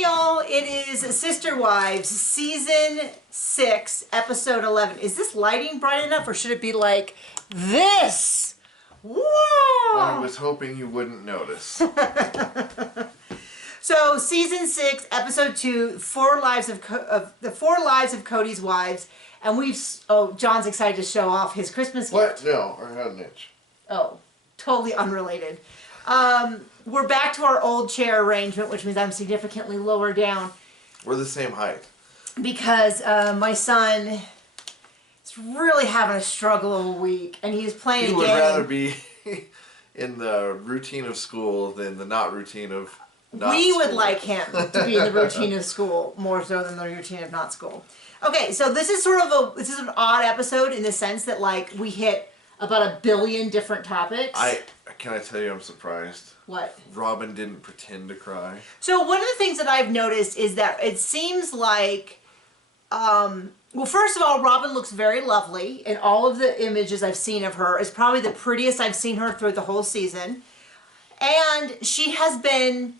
Hey y'all, it is Sister Wives, Season 6, Episode 11. Is this lighting bright enough or should it be like this? Whoa! I was hoping you wouldn't notice. So, Season 6, Episode 2, the four lives of Kody's wives. And John's excited to show off his Christmas gift. What? No, I had an itch. Oh, totally unrelated. We're back to our old chair arrangement, which means I'm significantly lower down. We're the same height. Because my son is really having a struggle of a week, and he's playing a game. He would rather be in the routine of school than the not routine of not We school. would like him to be in the routine of school more so than the routine of not school. Okay, so this is this is an odd episode in the sense that like we hit about 1 billion different topics. Can I tell you I'm surprised? What? Robin didn't pretend to cry. So one of the things that I've noticed is that it seems like, well, first of all, Robin looks very lovely. In all of the images I've seen of her, is probably the prettiest I've seen her through the whole season. And she has been,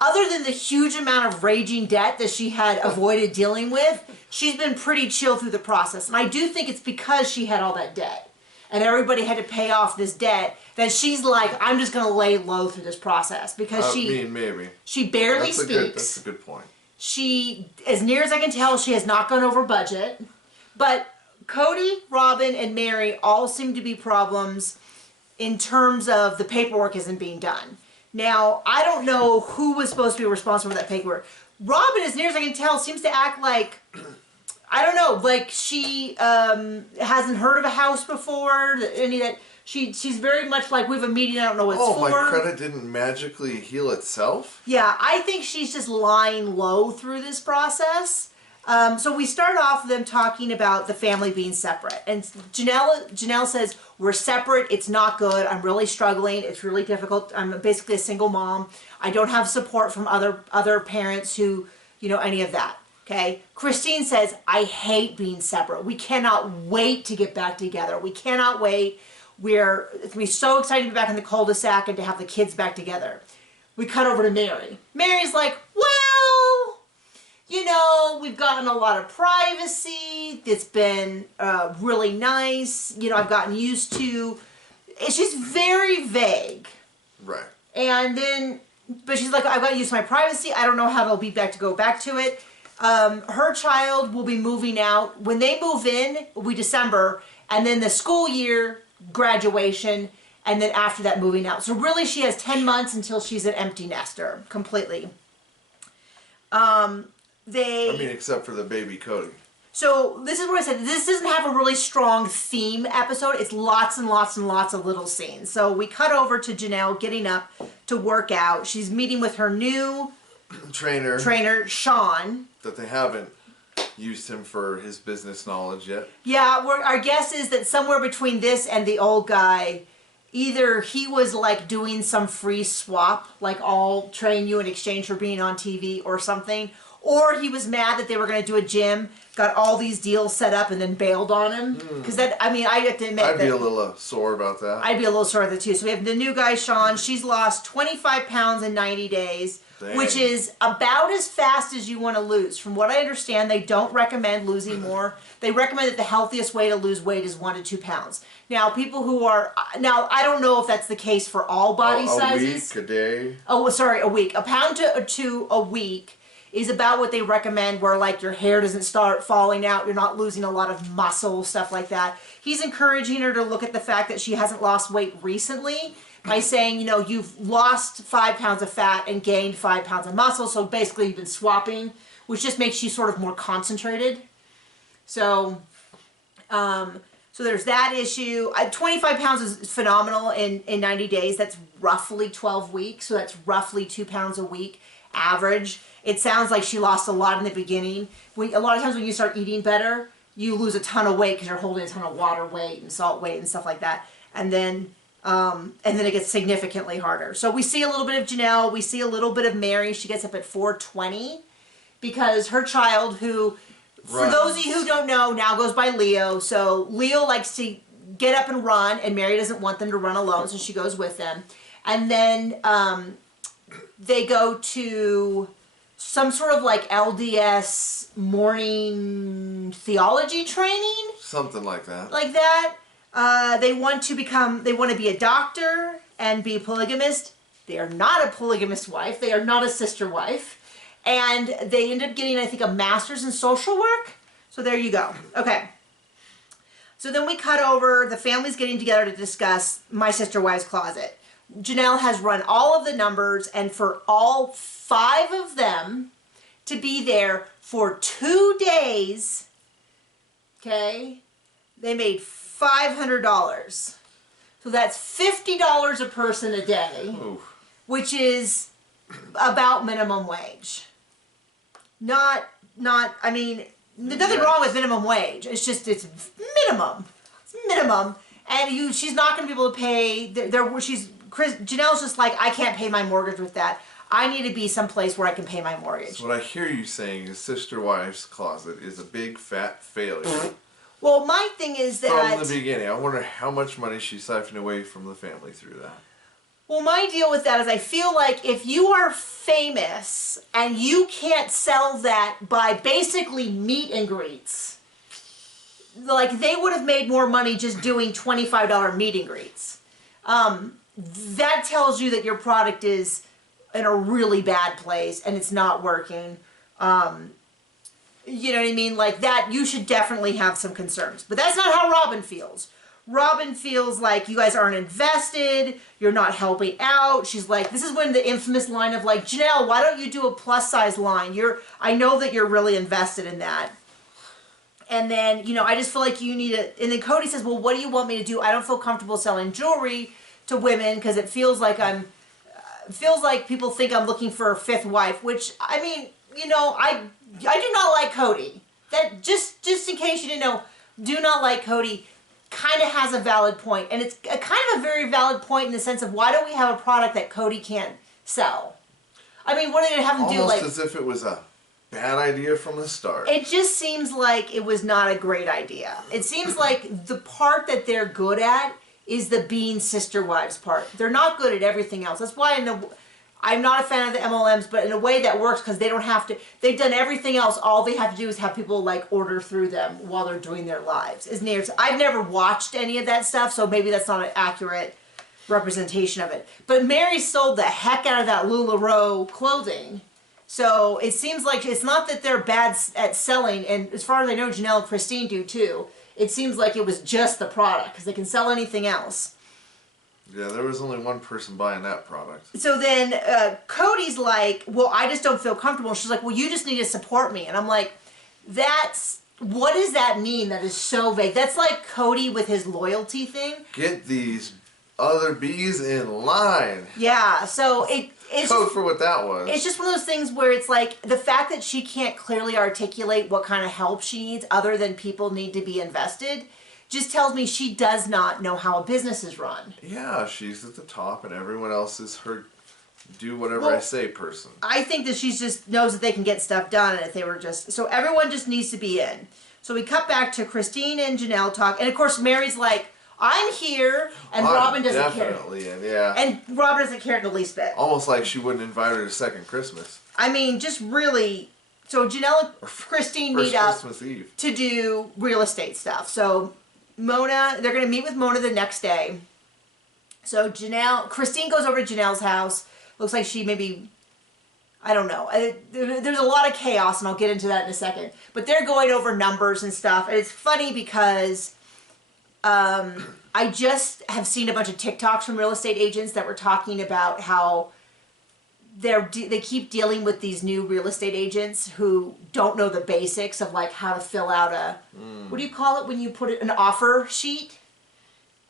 other than the huge amount of raging debt that she had avoided dealing with, she's been pretty chill through the process. And I do think it's because she had all that debt and everybody had to pay off this debt that she's like, I'm just going to lay low through this process because maybe. She barely speaks. That's a good point. She, as near as I can tell, she has not gone over budget. But Kody, Robin, and Mary all seem to be problems in terms of the paperwork isn't being done. Now, I don't know who was supposed to be responsible for that paperwork. Robin, as near as I can tell, seems to act like, I don't know, like she hasn't heard of a house before, any of that. She's very much like, we have a meeting, I don't know what it's for. Oh, my credit didn't magically heal itself? Yeah, I think she's just lying low through this process. So we start off with them talking about the family being separate. And Janelle says, we're separate, it's not good, I'm really struggling, it's really difficult, I'm basically a single mom, I don't have support from other parents who, any of that. Okay, Christine says, I hate being separate. We cannot wait to get back together. We cannot wait. It's going to be so exciting to be back in the cul-de-sac and to have the kids back together. We cut over to Mary. Mary's like, well, we've gotten a lot of privacy. It's been really nice. I've gotten used to. She's very vague. Right. And then, but she's like, I've got used to my privacy. I don't know how it'll be back to go back to it. Her child will be moving out. When they move in, it'll be December, and then the school year, graduation, and then after that moving out. So really she has 10 months until she's an empty nester, completely. Except for the baby Kody. So this is what I said. This doesn't have a really strong theme episode. It's lots and lots and lots of little scenes. So we cut over to Janelle getting up to work out. She's meeting with her new trainer, Sean. That they haven't used him for his business knowledge yet. Yeah, our guess is that somewhere between this and the old guy, either he was like doing some free swap, like I'll train you in exchange for being on TV or something, or he was mad that they were going to do a gym, got all these deals set up and then bailed on him. Because I have to admit I'd be a little sore about that. I'd be a little sore about that too. So we have the new guy, Sean. She's lost 25 pounds in 90 days. Dang. Which is about as fast as you want to lose. From what I understand, they don't recommend losing more. They recommend that the healthiest way to lose weight is 1 to 2 pounds. Now, people who are... Now, I don't know if that's the case for all body sizes. A week, a day? Oh, sorry, a week. 1 pound to 2 a week is about what they recommend, where like your hair doesn't start falling out, you're not losing a lot of muscle, stuff like that. He's encouraging her to look at the fact that she hasn't lost weight recently, by saying, you've lost 5 pounds of fat and gained 5 pounds of muscle, so basically you've been swapping, which just makes you sort of more concentrated. So, so there's that issue. 25 pounds is phenomenal in 90 days. That's roughly 12 weeks, so that's roughly 2 pounds a week average. It sounds like she lost a lot in the beginning. A lot of times when you start eating better, you lose a ton of weight because you're holding a ton of water weight and salt weight and stuff like that. And then it gets significantly harder. So we see a little bit of Janelle. We see a little bit of Mary. She gets up at 4:20 because her child, who, for those of you who don't know, now goes by Leo. So Leo likes to get up and run, and Mary doesn't want them to run alone, so she goes with them. And then they go to some sort of like LDS morning theology training. Something like that. Like that. They want to be a doctor and be a polygamist. They are not a polygamist wife. They are not a sister wife. And they end up getting, I think, a master's in social work. So there you go. Okay. So then we cut over, the family's getting together to discuss My Sister Wives Closet. Janelle has run all of the numbers, and for all 5 of them to be there for 2 days, okay, they made $500. So that's $50 a person a day, which is about minimum wage. I mean, there's nothing wrong with minimum wage. It's just, it's minimum. It's minimum. And she's not going to be able to pay, Janelle's just like, I can't pay my mortgage with that. I need to be someplace where I can pay my mortgage. So what I hear you saying is Sister Wives Closet is a big fat failure. Well, my thing is that... From the beginning, I wonder how much money she siphoned away from the family through that. Well, my deal with that is I feel like if you are famous and you can't sell that by basically meet and greets, like they would have made more money just doing $25 meet and greets. That tells you that your product is in a really bad place and it's not working. You know what I mean? Like that, you should definitely have some concerns. But that's not how Robin feels. Robin feels like you guys aren't invested, you're not helping out. She's like, this is when the infamous line of like, Janelle, why don't you do a plus size line? I know that you're really invested in that. And then, you know, I just feel like you need to, and then Kody says, well, what do you want me to do? I don't feel comfortable selling jewelry to women because it feels like people think I'm looking for a 5th wife, which, I mean, you know, I do not like Kody. That, just in case you didn't know, do not like Kody kind of has a valid point. And it's a kind of a very valid point in the sense of why don't we have a product that Kody can't sell? I mean, what are they going to have him do? Almost as if it was a bad idea from the start. It just seems like it was not a great idea. It seems like the part that they're good at is the being sister wives part. They're not good at everything else. That's why I'm not a fan of the MLMs, but in a way that works because they don't have to, they've done everything else. All they have to do is have people like order through them while they're doing their lives. I've never watched any of that stuff, so maybe that's not an accurate representation of it. But Mary sold the heck out of that LuLaRoe clothing. So it seems like it's not that they're bad at selling, and as far as I know, Janelle and Christine do too. It seems like it was just the product because they can sell anything else. Yeah, there was only one person buying that product. So then Kody's like, well, I just don't feel comfortable. She's like, well, you just need to support me. And I'm like, what does that mean? That is so vague. That's like Kody with his loyalty thing. Get these other bees in line. Yeah, so it's Code for what that was. It's just one of those things where it's like the fact that she can't clearly articulate what kind of help she needs other than people need to be invested just tells me she does not know how a business is run. Yeah, she's at the top and everyone else is her do whatever I say person. I think that she just knows that they can get stuff done, and if they were just... So everyone just needs to be in. So we cut back to Christine and Janelle talk, and of course Mary's like, I'm here, and Robin doesn't care. Definitely in, yeah. And Robin doesn't care in the least bit. Almost like she wouldn't invite her to second Christmas. I mean, just really... So Janelle and Christine meet up Christmas Eve to do real estate stuff. So Mona, they're going to meet with Mona the next day. So Christine goes over to Janelle's house. Looks like she maybe, I don't know. There's a lot of chaos, and I'll get into that in a second. But they're going over numbers and stuff. And it's funny because I just have seen a bunch of TikToks from real estate agents that were talking about how they keep dealing with these new real estate agents who don't know the basics of like how to fill out what do you call it when you put an offer sheet?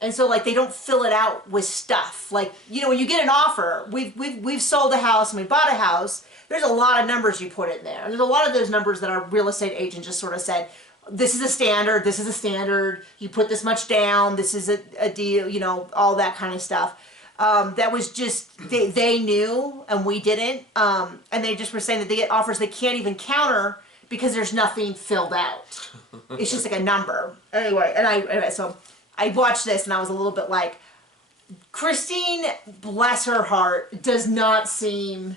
And so like they don't fill it out with stuff. Like, you know, when you get an offer, we've sold a house and we bought a house, there's a lot of numbers you put in there. And there's a lot of those numbers that our real estate agent just sort of said, this is a standard, this is a standard, you put this much down, this is a deal, you know, all that kind of stuff. That was just, they knew and we didn't. And they just were saying that they get offers they can't even counter because there's nothing filled out. It's just like a number. Anyway, so I watched this and I was a little bit like, Christine, bless her heart, does not seem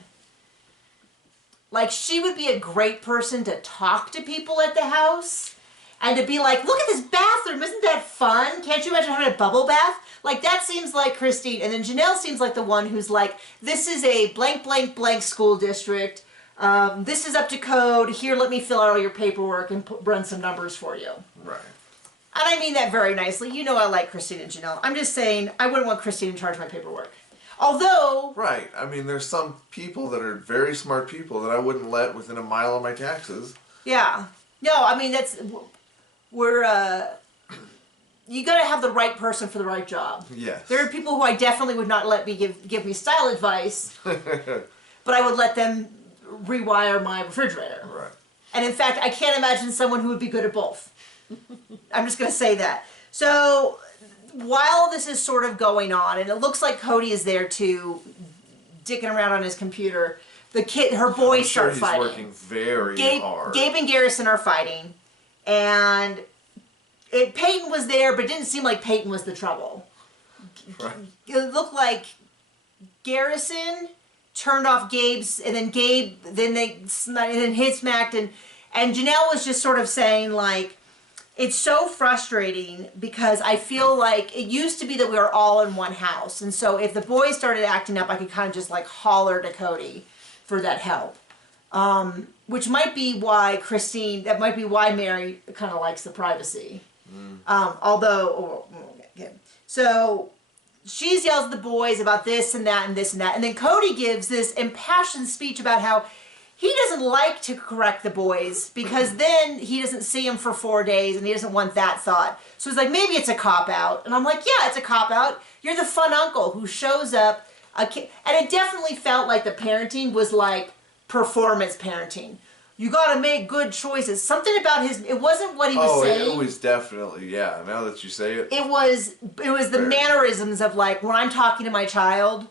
Like, she would be a great person to talk to people at the house and to be like, look at this bathroom, isn't that fun? Can't you imagine having a bubble bath? Like, that seems like Christine. And then Janelle seems like the one who's like, this is a blank, blank, blank school district. This is up to code. Here, let me fill out all your paperwork and run some numbers for you. Right. And I mean that very nicely. You know I like Christine and Janelle. I'm just saying, I wouldn't want Christine in charge of my paperwork. Although... Right. I mean, there's some people that are very smart people that I wouldn't let within a mile of my taxes. Yeah. No, I mean, that's... You gotta have the right person for the right job. Yes. There are people who I definitely would not let me give me style advice, but I would let them rewire my refrigerator. Right. And in fact, I can't imagine someone who would be good at both. I'm just gonna say that. So... while this is sort of going on, and it looks like Kody is there too, dicking around on his computer, her boys start fighting. He's working very hard. Gabe and Garrison are fighting, and Peyton was there, but it didn't seem like Peyton was the trouble. Right. It looked like Garrison turned off Gabe's, and then he smacked, and Janelle was just sort of saying like, it's so frustrating because I feel like it used to be that we were all in one house. And so if the boys started acting up, I could kind of just like holler to Kody for that help. Which might be why that might be why Mary kind of likes the privacy. So she yells at the boys about this and that and this and that. And then Kody gives this impassioned speech about how he doesn't like to correct the boys because then he doesn't see them for 4 days and he doesn't want that thought. So he's like, maybe it's a cop-out. And I'm like, yeah, it's a cop-out. You're the fun uncle who shows up. And it definitely felt like the parenting was like performance parenting. You got to make good choices. Something about it wasn't what he was saying. It was definitely, yeah, now that you say it. It was the mannerisms of like, when I'm talking to my child,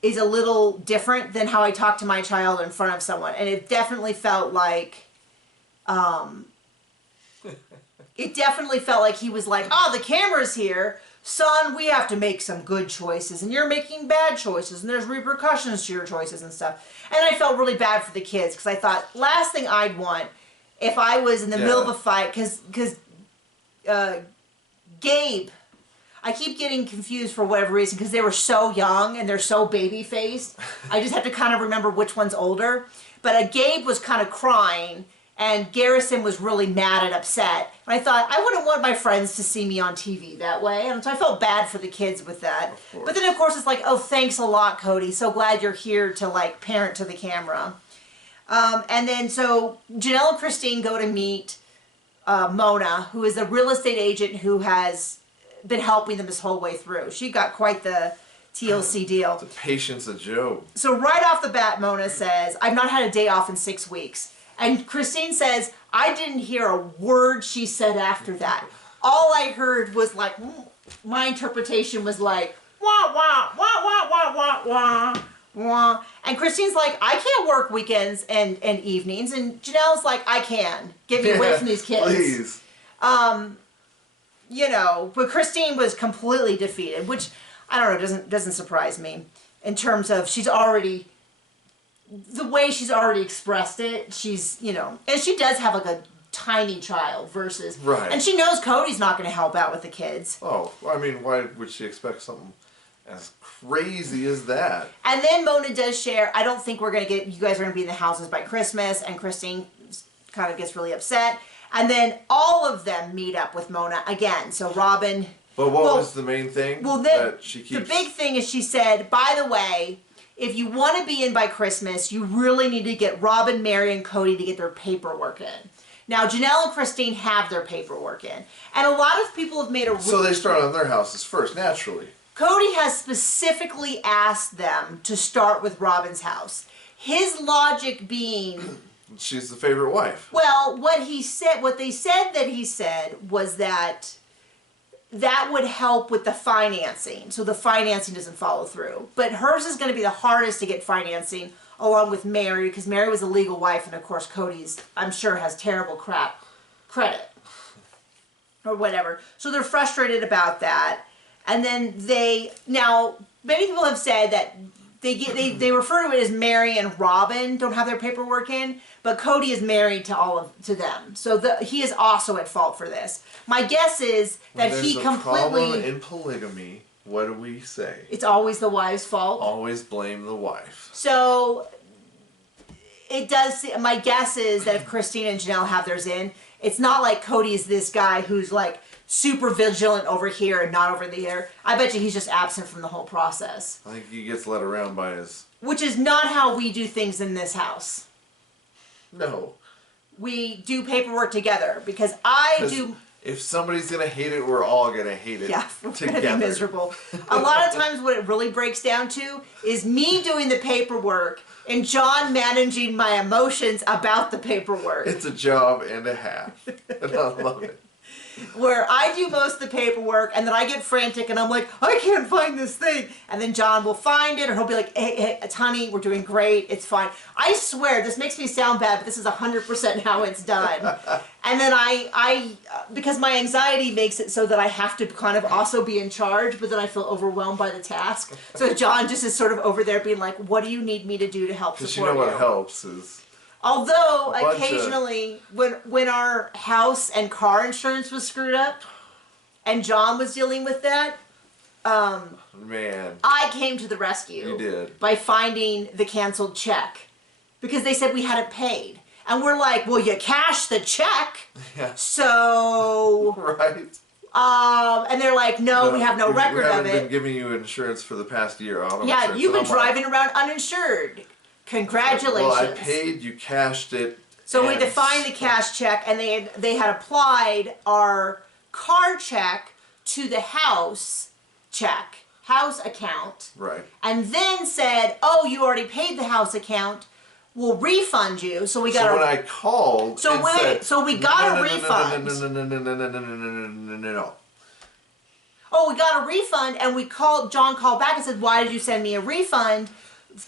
is a little different than how I talk to my child in front of someone. And it definitely felt like, he was like, oh, the camera's here. Son, we have to make some good choices. And you're making bad choices. And there's repercussions to your choices and stuff. And I felt really bad for the kids. Because I thought, last thing I'd want, if I was in the middle of a fight, because Gabe... I keep getting confused for whatever reason because they were so young and they're so baby-faced. I just have to kind of remember which one's older. But Gabe was kind of crying and Garrison was really mad and upset. And I thought, I wouldn't want my friends to see me on TV that way. And so I felt bad for the kids with that. But then, of course, it's like, oh, thanks a lot, Kody. So glad you're here to, like, parent to the camera. And then so Janelle and Christine go to meet Mona, who is a real estate agent who has... been helping them this whole way through. She got quite the TLC deal. The patience of Job. So right off the bat, Mona says, I've not had a day off in 6 weeks. And Christine says, I didn't hear a word she said after that. All I heard was like, my interpretation was like, wah, wah, wah, wah, wah, wah, wah, wah. And Christine's like, I can't work weekends and evenings. And Janelle's like, I can. Get me away from these kids. Please. You know, but Christine was completely defeated, which, I don't know, doesn't surprise me in terms of the way she's already expressed it. She's, you know, and she does have like a tiny child versus, right. And she knows Cody's not going to help out with the kids. Oh, I mean, why would she expect something as crazy as that? And then Mona does share, I don't think you guys are going to be in the houses by Christmas, and Christine kind of gets really upset. And then all of them meet up with Mona again. So Robin... But what was the main thing that she keeps... The big thing is she said, by the way, if you want to be in by Christmas, you really need to get Robin, Mary, and Kody to get their paperwork in. Now, Janelle and Christine have their paperwork in. And a lot of people have made a... So they start on their houses first, naturally. Cody has specifically asked them to start with Robin's house. His logic being... She's the favorite wife. Well, what they said that he said was that would help with the financing. So the financing doesn't follow through. But hers is going to be the hardest to get financing along with Mary, because Mary was a legal wife, and of course Cody's, I'm sure, has terrible credit. Or whatever. So they're frustrated about that. And then many people have said that they refer to it as Mary and Robin don't have their paperwork in, but Kody is married to them, so he is also at fault for this. My guess is that when he there's completely. a problem in polygamy, what do we say? It's always the wife's fault. Always blame the wife. So it does. My guess is that if Christine and Janelle have theirs in, it's not like Kody is this guy who's like super vigilant over here and not over there. I bet you he's just absent from the whole process. I think he gets led around by his... Which is not how we do things in this house. No. We do paperwork together because I do... If somebody's going to hate it, we're all going to hate it. Yeah, we're together. going to be miserable. A lot of times what it really breaks down to is me doing the paperwork and John managing my emotions about the paperwork. It's a job and a half. And I love it. Where I do most of the paperwork and then I get frantic and I'm like, I can't find this thing. And then John will find it or he'll be like, hey, it's honey, we're doing great, it's fine. I swear, this makes me sound bad, but this is 100% how it's done. And then I because my anxiety makes it so that I have to kind of also be in charge, but then I feel overwhelmed by the task. So John just is sort of over there being like, what do you need me to do to help support you? Because you know what helps is... Although occasionally, when our house and car insurance was screwed up, and John was dealing with that, man, I came to the rescue. You did. By finding the canceled check, because they said we hadn't paid, and we're like, well, you cashed the check, yeah. So right. And they're like, no, we have no record of it. We haven't been giving you insurance for the past year. Yeah, you've been driving around uninsured. Congratulations. Well, I paid, you cashed it. So we had to find the cash check, and they had applied our car check to the house account. Right. And then said, oh, you already paid the house account, we'll refund you. So we got when I called so we got a refund. No. Oh, we got a refund, and John called back and said, why did you send me a refund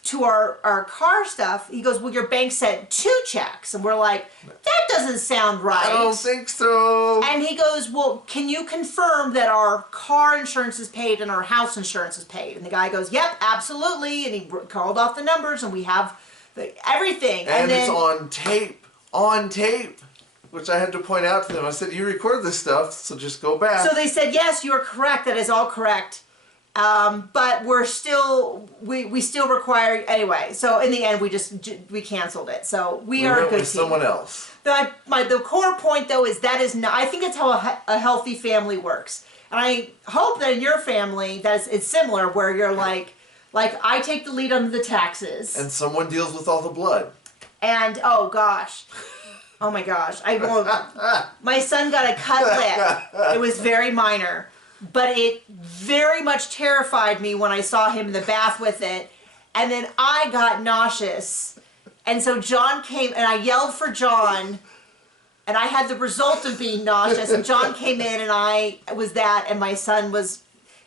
to our car stuff? He goes, well, your bank sent 2 checks. And we're like, that doesn't sound right. I don't think so. And he goes, well, can you confirm that our car insurance is paid and our house insurance is paid? And the guy goes, yep, absolutely. And he called off the numbers, and we have everything. And then, it's on tape. Which I had to point out to them. I said, you record this stuff, so just go back. So they said, yes, you are correct. That is all correct. But we still require, anyway. So in the end, we canceled it. So we are a good team. Someone else. The core point, though, is not, I think that's how a healthy family works. And I hope that in your family, it's similar, where you're like I take the lead on the taxes. And someone deals with all the blood. And, oh gosh. Oh my gosh. My son got a cut lip. It was very minor. But it very much terrified me when I saw him in the bath with it. And then I got nauseous. And so John came, and I yelled for John. And I had the result of being nauseous. And John came in, and I was that. And my son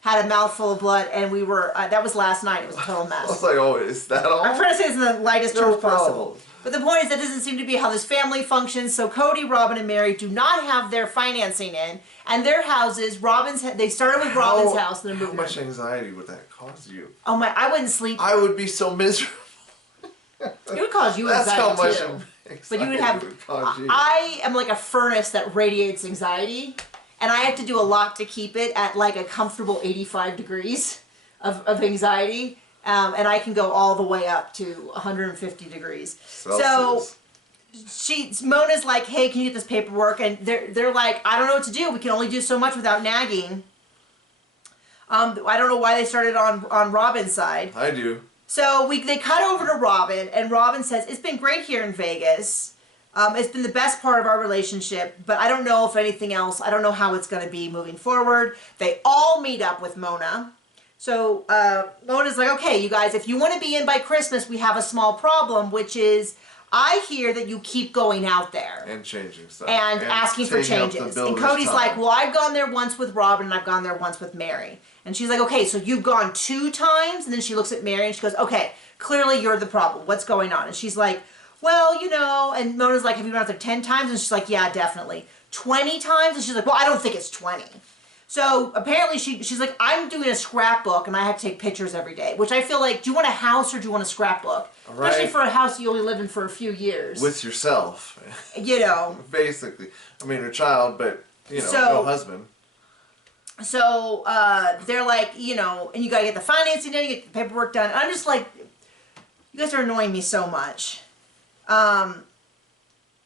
had a mouthful of blood. And we were, that was last night. It was a total mess. I was like, oh, is that all? I'm trying to say this in the lightest terms possible. But the point is, that doesn't seem to be how this family functions. So Kody, Robin, and Mary do not have their financing in. And their houses, they started with Robin's house and then moved. How much anxiety would that cause you? Oh my, I wouldn't sleep. I would be so miserable. It would cause you anxiety. That's how much too. But you would have, you. I am like a furnace that radiates anxiety. And I have to do a lot to keep it at like a comfortable 85 degrees of anxiety. And I can go all the way up to 150 degrees. Celsius. So Mona's like, hey, can you get this paperwork? And they're like, I don't know what to do. We can only do so much without nagging. I don't know why they started on Robin's side. I do. So they cut over to Robin, and Robin says, it's been great here in Vegas. It's been the best part of our relationship, but I don't know if anything else, I don't know how it's going to be moving forward. They all meet up with Mona. So Mona's like, okay, you guys, if you want to be in by Christmas, we have a small problem, which is I hear that you keep going out there. And changing stuff. And asking for changes. And Cody's like, well, I've gone there once with Robin, and I've gone there once with Mary. And she's like, okay, so you've gone 2 times? And then she looks at Mary and she goes, okay, clearly you're the problem. What's going on? And she's like, well, you know, and Mona's like, have you been out there 10 times? And she's like, yeah, definitely. 20 times? And she's like, well, I don't think it's 20. So apparently she's like, I'm doing a scrapbook and I have to take pictures every day, which I feel like, do you want a house or do you want a scrapbook? Right. Especially for a house you only live in for a few years. With yourself. You know. Basically. I mean, her child, but, you know, So, no husband. So they're like, you know, and you gotta get the financing done, you get the paperwork done. And I'm just like, you guys are annoying me so much.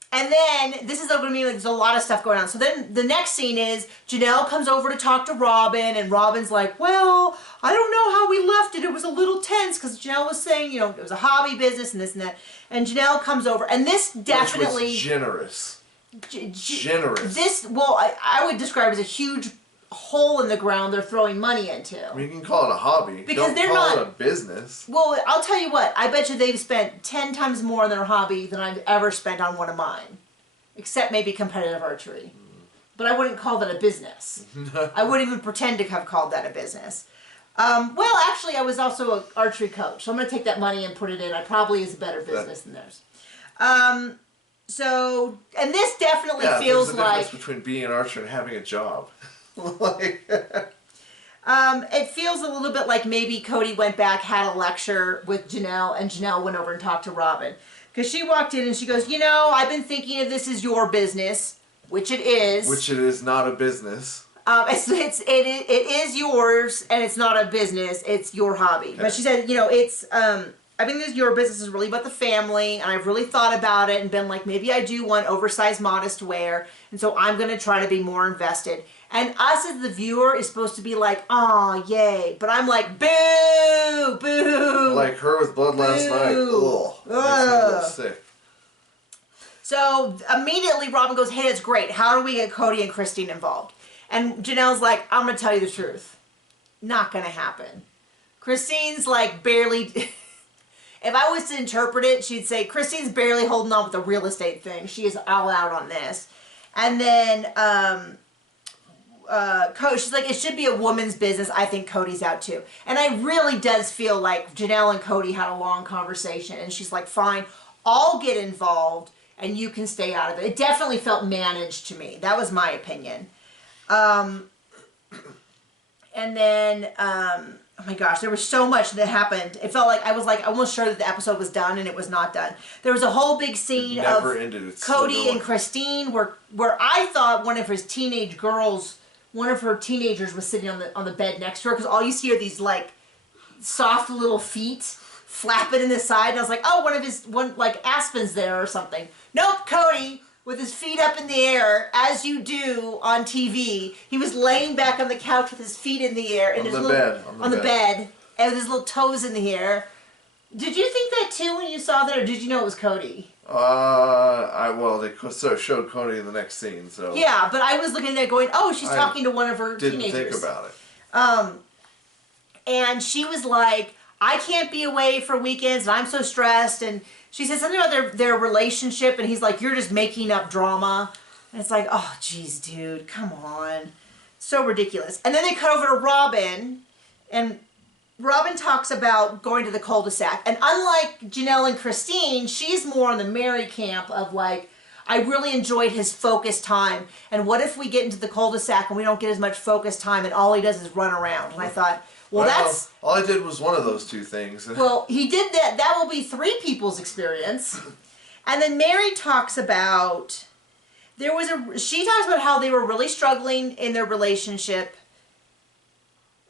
And then, this is going to be like, there's a lot of stuff going on. So then the next scene is, Janelle comes over to talk to Robin, and Robin's like, well, I don't know how we left it. It was a little tense, because Janelle was saying, you know, it was a hobby business and this and that. And Janelle comes over, and this definitely... Which was generous. Generous. This, well, I would describe as a huge hole in the ground they're throwing money into. I mean, you can call it a hobby. Because Don't call it a business. Well, I'll tell you what. I bet you they've spent 10 times more on their hobby than I've ever spent on one of mine. Except maybe competitive archery. But I wouldn't call that a business. I wouldn't even pretend to have called that a business. Well, actually, I was also an archery coach. So I'm going to take that money and put it in. I probably is a better business than theirs. So, and this definitely feels there's a like... difference between being an archer and having a job. Like, it feels a little bit like maybe Kody went back, had a lecture with Janelle, and Janelle went over and talked to Robin. Because she walked in and she goes, you know, I've been thinking of this as your business, which it is. Which it is not a business. It is yours, and it's not a business, it's your hobby. Okay. But she said, you know, it's, I think this your business is really about the family, and I've really thought about it and been like, maybe I do want oversized, modest wear, and so I'm going to try to be more invested. And us as the viewer is supposed to be like, aw, yay. But I'm like, boo, boo. Like her with blood last night. Ugh. Makes me a little sick. So immediately Robin goes, hey, that's great. How do we get Kody and Christine involved? And Janelle's like, I'm going to tell you the truth. Not going to happen. Christine's like barely... If I was to interpret it, she'd say, Christine's barely holding on with the real estate thing. She is all out on this. And then... Cody, she's like, it should be a woman's business. I think Cody's out too. And I really does feel like Janelle and Kody had a long conversation, and she's like, fine, I'll get involved and you can stay out of it. It definitely felt managed to me. That was my opinion. And then, oh my gosh, there was so much that happened. It felt like I was like almost sure that the episode was done, and it was not done. There was a whole big scene of Kody and Christine where I thought one of her teenagers was sitting on the bed next to her, because all you see are these like soft little feet flapping in the side, and I was like, oh, one like Aspen's there or something. Nope, Kody with his feet up in the air, as you do on TV. He was laying back on the couch with his feet in the air, and on the bed, and with his little toes in the air. Did you think that too when you saw that, or did you know it was Kody? Well, they showed Kody in the next scene, so... Yeah, but I was looking there going, oh, she's talking to one of her teenagers. Didn't think about it. And she was like, I can't be away for weekends, and I'm so stressed, and she said something about their relationship, and he's like, you're just making up drama. And it's like, oh, geez, dude, come on. So ridiculous. And then they cut over to Robin, and... Robin talks about going to the cul-de-sac, and unlike Janelle and Christine, she's more on the Mary camp of like, I really enjoyed his focus time, and what if we get into the cul-de-sac and we don't get as much focus time and all he does is run around? And I thought, well that's... All I did was one of those two things. Well, he did that. That will be 3 people's experience. And then Mary talks about, she talks about how they were really struggling in their relationship,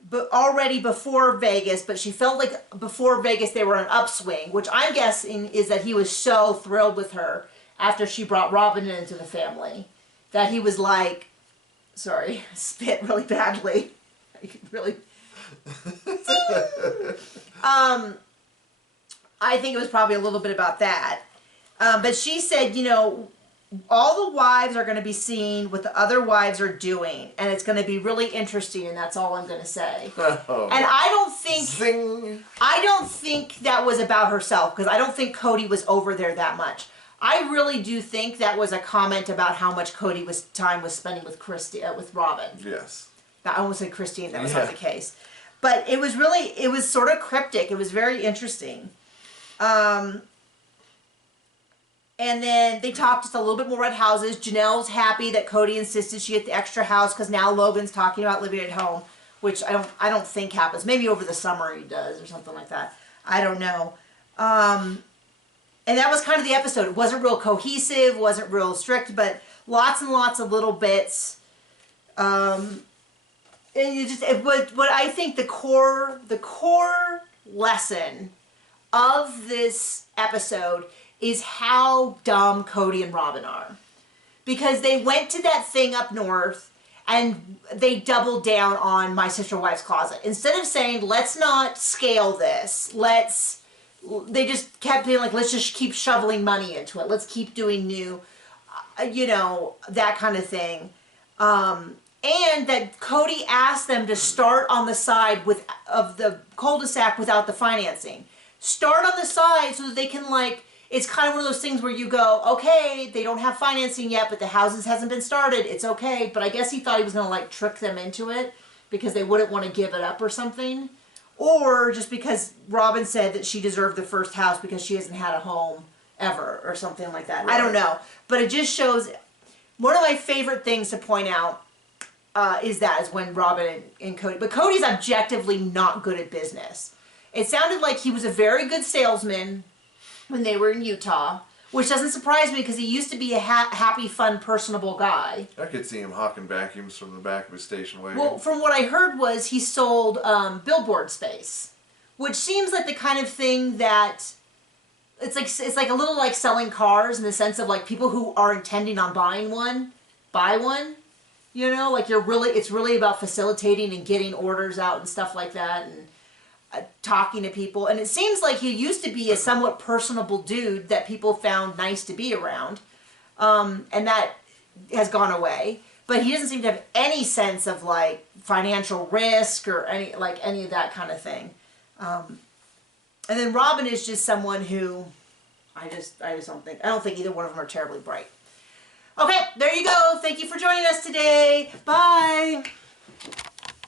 but already before Vegas, but she felt like before Vegas they were on an upswing, which I'm guessing is that he was so thrilled with her after she brought Robin into the family that he was like, sorry, spit really badly. Really. I think it was probably a little bit about that. But she said, you know, all the wives are going to be seeing what the other wives are doing, and it's going to be really interesting, and that's all I'm going to say. Oh. And I don't think that was about herself, because I don't think Kody was over there that much. I really do think that was a comment about how much Kody was spending with with Robin. Yes. I almost said Christine. That was not the case, but it was sort of cryptic. It was very interesting. And then they talk just a little bit more about houses. Janelle's happy that Kody insisted she get the extra house because now Logan's talking about living at home, which I don't think happens. Maybe over the summer he does or something like that. I don't know. And that was kind of the episode. It wasn't real cohesive, wasn't real strict, but lots and lots of little bits. And you just what I think the core lesson of this episode is how dumb Kody and Robin are. Because they went to that thing up north and they doubled down on My Sister Wife's Closet. Instead of saying, let's not scale this, they just kept being like, let's just keep shoveling money into it. Let's keep doing new, that kind of thing. And that Kody asked them to start on the side of the cul-de-sac without the financing. Start on the side so that they can it's kind of one of those things where you go, okay, they don't have financing yet, but the houses hasn't been started. It's okay. But I guess he thought he was going to trick them into it because they wouldn't want to give it up or something. Or just because Robin said that she deserved the first house because she hasn't had a home ever or something like that. Right. I don't know. But it just shows, one of my favorite things to point out is when Robin and Kody, but Cody's objectively not good at business. It sounded like he was a very good salesman when they were in Utah, which doesn't surprise me because he used to be a happy, fun, personable guy. I could see him hawking vacuums from the back of his station wagon. Well, from what I heard was he sold billboard space, which seems like the kind of thing that it's like a little like selling cars in the sense of people who are intending on buying one, buy one. It's really about facilitating and getting orders out and stuff like that and talking to people. And it seems like he used to be a somewhat personable dude that people found nice to be around. And that has gone away. But he doesn't seem to have any sense of financial risk or any of that kind of thing. And then Robin is just someone who I don't think either one of them are terribly bright. Okay, there you go. Thank you for joining us today. Bye.